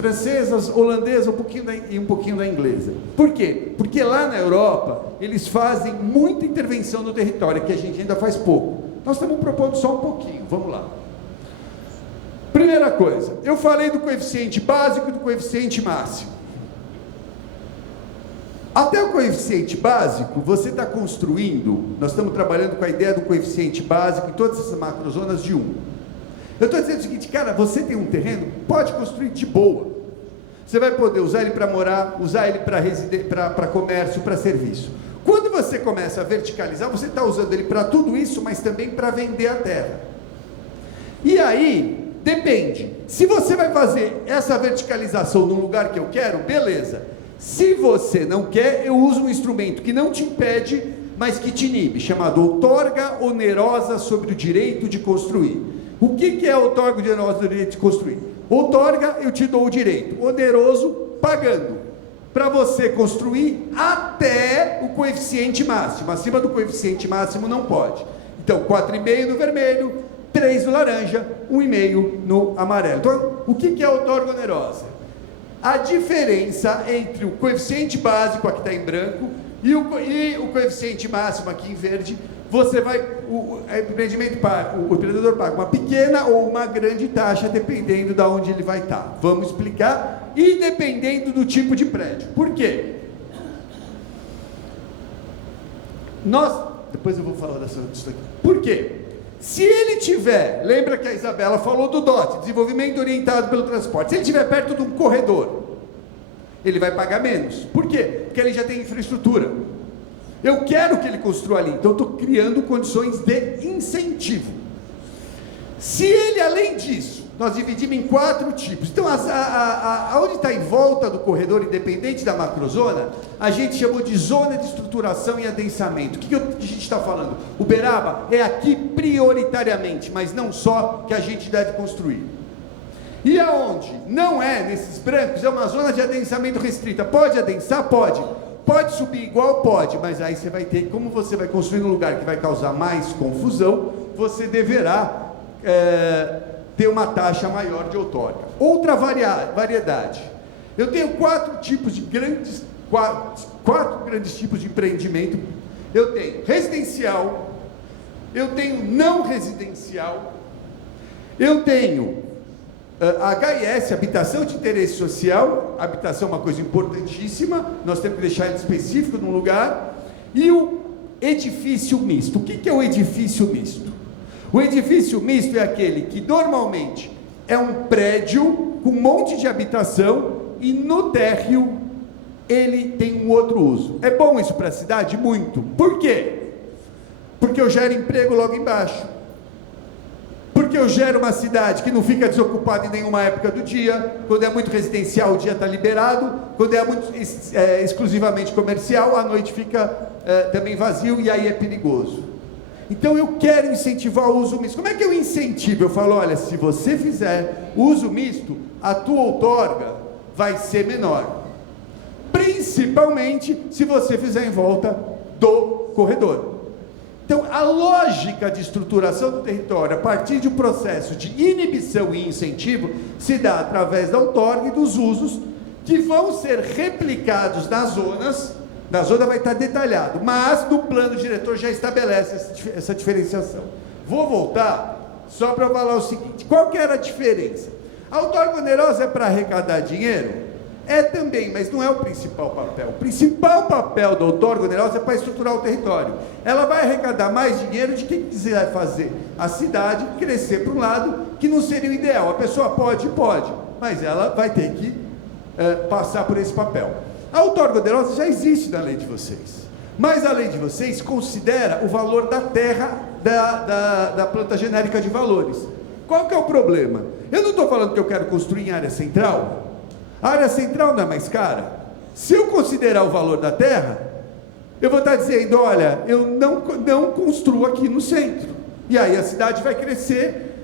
francesas, holandesas e um pouquinho da inglesa. Por quê? Porque lá na Europa, eles fazem muita intervenção no território, que a gente ainda faz pouco. Nós estamos propondo só um pouquinho, vamos lá. Primeira coisa, eu falei do coeficiente básico e do coeficiente máximo. Até o coeficiente básico, você está construindo, nós estamos trabalhando com a ideia do coeficiente básico em todas essas macrozonas de 1. Eu estou dizendo o seguinte, cara, você tem um terreno, pode construir de boa. Você vai poder usar ele para morar, usar ele para comércio, para serviço. Quando você começa a verticalizar, você está usando ele para tudo isso, mas também para vender a terra. E aí, depende. Se você vai fazer essa verticalização num lugar que eu quero, beleza. Se você não quer, eu uso um instrumento que não te impede, mas que te inibe, chamado outorga onerosa sobre o direito de construir. O que é outorga onerosa sobre o direito de construir? Outorga, eu te dou o direito, oneroso, pagando, para você construir até o coeficiente máximo. Acima do coeficiente máximo não pode. Então, 4,5 no vermelho, 3 no laranja, 1,5 no amarelo. Então, o que é outorga onerosa? A diferença entre o coeficiente básico, aqui está em branco, e o coeficiente máximo, aqui em verde, você vai, o empreendedor paga uma pequena ou uma grande taxa, dependendo de onde ele vai estar. Vamos explicar, e dependendo do tipo de prédio. Por quê? Depois eu vou falar disso aqui. Por quê? Se ele tiver, lembra que a Isabela falou do DOT, desenvolvimento orientado pelo transporte, se ele estiver perto de um corredor, ele vai pagar menos. Por quê? Porque ele já tem infraestrutura. Eu quero que ele construa ali, então eu estou criando condições de incentivo. Se ele, além disso, nós dividimos em 4 tipos. Então, aonde está em volta do corredor, independente da macrozona, a gente chamou de zona de estruturação e adensamento. O que a gente está falando? Uberaba é aqui prioritariamente, mas não só, que a gente deve construir. E aonde não é, nesses brancos, é uma zona de adensamento restrita. Pode adensar? Pode. Pode subir igual? Pode, mas aí você vai ter, como você vai construir num lugar que vai causar mais confusão, você deverá ter uma taxa maior de outorga. Outra variedade. Eu tenho 4 grandes tipos de empreendimento. Eu tenho residencial, eu tenho não residencial, eu tenho HIS, habitação de interesse social. Habitação é uma coisa importantíssima, nós temos que deixar ele específico num lugar. E o edifício misto. O que é o edifício misto? O edifício misto é aquele que normalmente é um prédio com um monte de habitação e no térreo ele tem um outro uso. É bom isso para a cidade? Muito. Por quê? Porque eu gero emprego logo embaixo. Porque eu gero uma cidade que não fica desocupada em nenhuma época do dia. Quando é muito residencial, o dia está liberado. Quando é muito exclusivamente comercial, a noite fica também vazio e aí é perigoso. Então eu quero incentivar o uso misto. Como é que eu incentivo? Eu falo, olha, se você fizer uso misto, a tua outorga vai ser menor. Principalmente se você fizer em volta do corredor. Então, a lógica de estruturação do território, a partir de um processo de inibição e incentivo, se dá através da outorga e dos usos que vão ser replicados nas zonas. Na zona vai estar detalhado, mas no plano diretor já estabelece essa diferenciação. Vou voltar só para falar o seguinte: qual que era a diferença? A outorga onerosa é para arrecadar dinheiro? É também, mas não é o principal papel. O principal papel da outorga onerosa é para estruturar o território. Ela vai arrecadar mais dinheiro de quem quiser fazer a cidade crescer para um lado, que não seria o ideal. A pessoa pode, mas ela vai ter que passar por esse papel. A outorga onerosa já existe na lei de vocês, mas a lei de vocês considera o valor da terra da planta genérica de valores. Qual que é o problema? Eu não estou falando que eu quero construir em área central. A área central não é mais cara? Se eu considerar o valor da terra, eu vou estar dizendo, olha, eu não construo aqui no centro. E aí a cidade vai crescer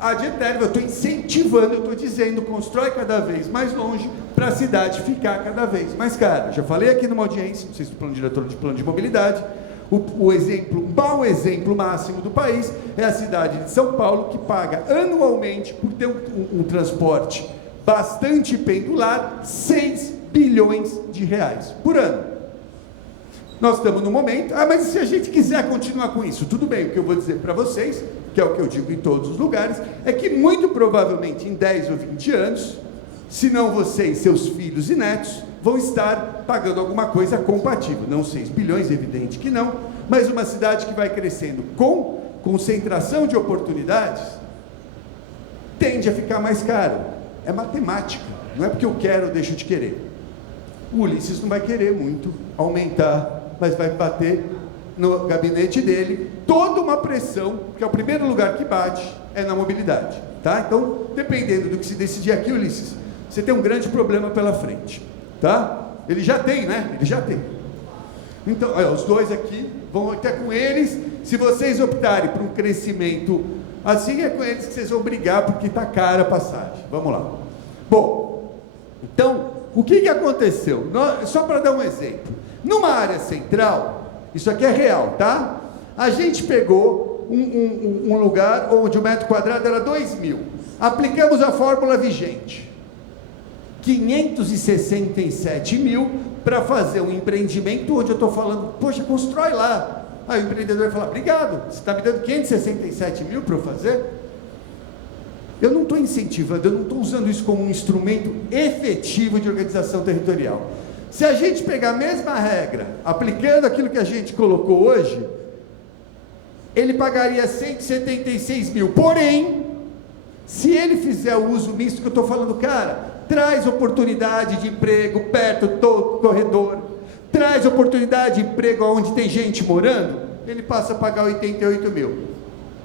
ad eternum. Eu estou incentivando, eu estou dizendo, constrói cada vez mais longe para a cidade ficar cada vez mais cara. Já falei aqui numa audiência, não sei se do plano diretor de plano de mobilidade, o mau exemplo máximo do país é a cidade de São Paulo, que paga anualmente por ter um transporte bastante pendular, 6 bilhões de reais por ano. Nós estamos no momento, mas se a gente quiser continuar com isso, tudo bem, o que eu vou dizer para vocês, que é o que eu digo em todos os lugares, é que muito provavelmente em 10 ou 20 anos, se não vocês, seus filhos e netos, vão estar pagando alguma coisa compatível, não 6 bilhões, evidente que não, mas uma cidade que vai crescendo com concentração de oportunidades, tende a ficar mais caro. É matemática, não é porque eu quero ou deixo de querer. O Ulisses não vai querer muito aumentar, mas vai bater no gabinete dele toda uma pressão, porque é o primeiro lugar que bate é na mobilidade, tá? Então, dependendo do que se decidir aqui, Ulisses, você tem um grande problema pela frente, tá? Ele já tem, né? Ele já tem. Então, olha, os dois aqui, vão até com eles, se vocês optarem por um crescimento assim, é com eles que vocês vão brigar, porque está cara a passagem. Vamos lá. Bom, então, o que aconteceu? Só para dar um exemplo. Numa área central, isso aqui é real, tá? A gente pegou um lugar onde o metro quadrado era 2.000. Aplicamos a fórmula vigente. 567 mil para fazer um empreendimento onde eu estou falando, poxa, constrói lá. Aí o empreendedor vai falar, obrigado, você está me dando 567 mil para eu fazer? Eu não estou incentivando, eu não estou usando isso como um instrumento efetivo de organização territorial. Se a gente pegar a mesma regra, aplicando aquilo que a gente colocou hoje, ele pagaria 176 mil. Porém, se ele fizer o uso misto que eu estou falando, cara, traz oportunidade de emprego perto do corredor, traz oportunidade de emprego onde tem gente morando, ele passa a pagar 88 mil.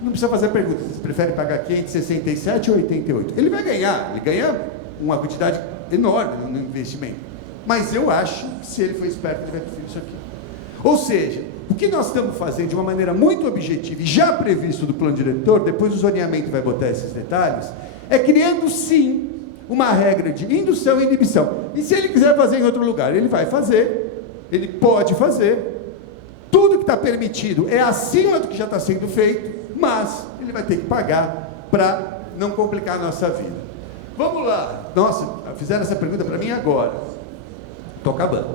Não precisa fazer pergunta, vocês preferem pagar 567 ou 88? Ele vai ganhar, ele ganha uma quantidade enorme no investimento. Mas eu acho que se ele for esperto, ele vai preferir isso aqui. Ou seja, o que nós estamos fazendo de uma maneira muito objetiva e já previsto do plano diretor, depois o zoneamento vai botar esses detalhes, é criando sim uma regra de indução e inibição. E se ele quiser fazer em outro lugar, ele vai fazer, ele pode fazer. Tudo que está permitido é acima do que já está sendo feito, mas ele vai ter que pagar para não complicar a nossa vida. Vamos lá. Nossa, fizeram essa pergunta para mim agora. Estou acabando.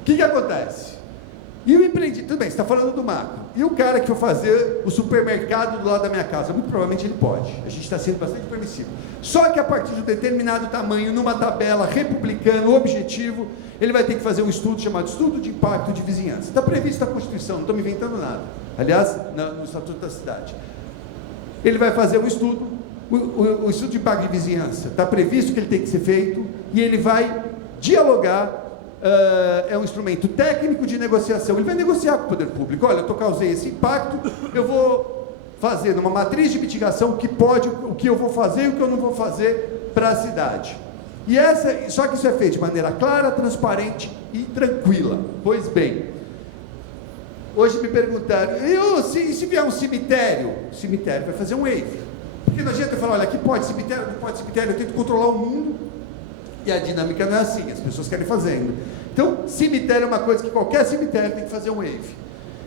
O que acontece? E o empreendedor, tudo bem, você está falando do macro. E o cara que for fazer o supermercado do lado da minha casa, muito provavelmente ele pode. A gente está sendo bastante permissivo. Só que a partir de um determinado tamanho, numa tabela republicana, objetivo, ele vai ter que fazer um estudo chamado Estudo de Impacto de Vizinhança. Está previsto na Constituição, não estou me inventando nada. Aliás, no Estatuto da Cidade. Ele vai fazer um estudo, o Estudo de Impacto de Vizinhança. Está previsto que ele tem que ser feito e ele vai dialogar. É um instrumento técnico de negociação. Ele vai negociar com o poder público. Olha, eu causei esse impacto, eu vou fazer numa matriz de mitigação o que pode, o que eu vou fazer e o que eu não vou fazer para a cidade. Só que isso é feito de maneira clara, transparente e tranquila. Pois bem, hoje me perguntaram, se vier um cemitério? O cemitério vai fazer um waiver. Porque não adianta eu falar, olha, aqui pode cemitério, não pode cemitério, eu tento controlar o mundo. E a dinâmica não é assim, as pessoas querem fazendo. Então, cemitério é uma coisa que qualquer cemitério tem que fazer um waiver.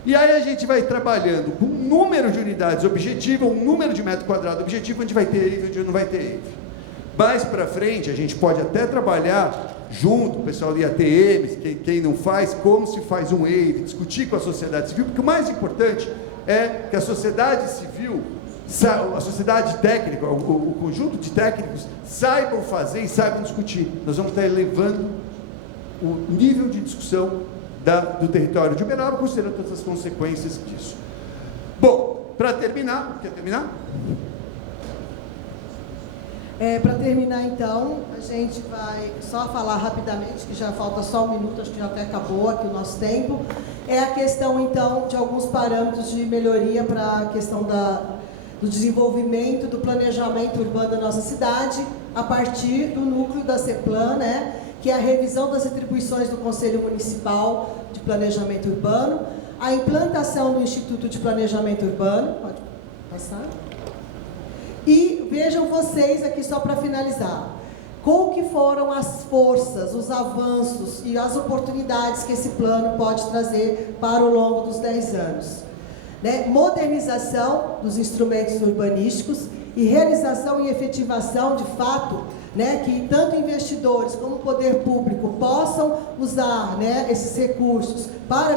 E aí a gente vai trabalhando com um número de unidades objetivo, um número de metro quadrado objetivo, onde vai ter waiver, onde não vai ter waiver. Mais para frente, a gente pode até trabalhar junto, o pessoal do IATM, quem não faz, como se faz um waiver, discutir com a sociedade civil, porque o mais importante é que a sociedade civil, a sociedade técnica, o conjunto de técnicos saibam fazer e saibam discutir. Nós vamos estar elevando o nível de discussão do território de Uberaba, considerando todas as consequências disso. Bom, para terminar, quer terminar? Para terminar, então, a gente vai só falar rapidamente, que já falta só um minuto, acho que já até acabou aqui o nosso tempo. É a questão, então, de alguns parâmetros de melhoria para a questão do desenvolvimento, do planejamento urbano da nossa cidade, a partir do núcleo da CEPLAN, né, que é a revisão das atribuições do Conselho Municipal de Planejamento Urbano, a implantação do Instituto de Planejamento Urbano, pode passar, e vejam vocês aqui só para finalizar, qual que foram as forças, os avanços e as oportunidades que esse plano pode trazer para o longo dos 10 anos. Né? Modernização dos instrumentos urbanísticos e realização e efetivação, de fato, né, que tanto investidores como o poder público possam usar, né, esses recursos para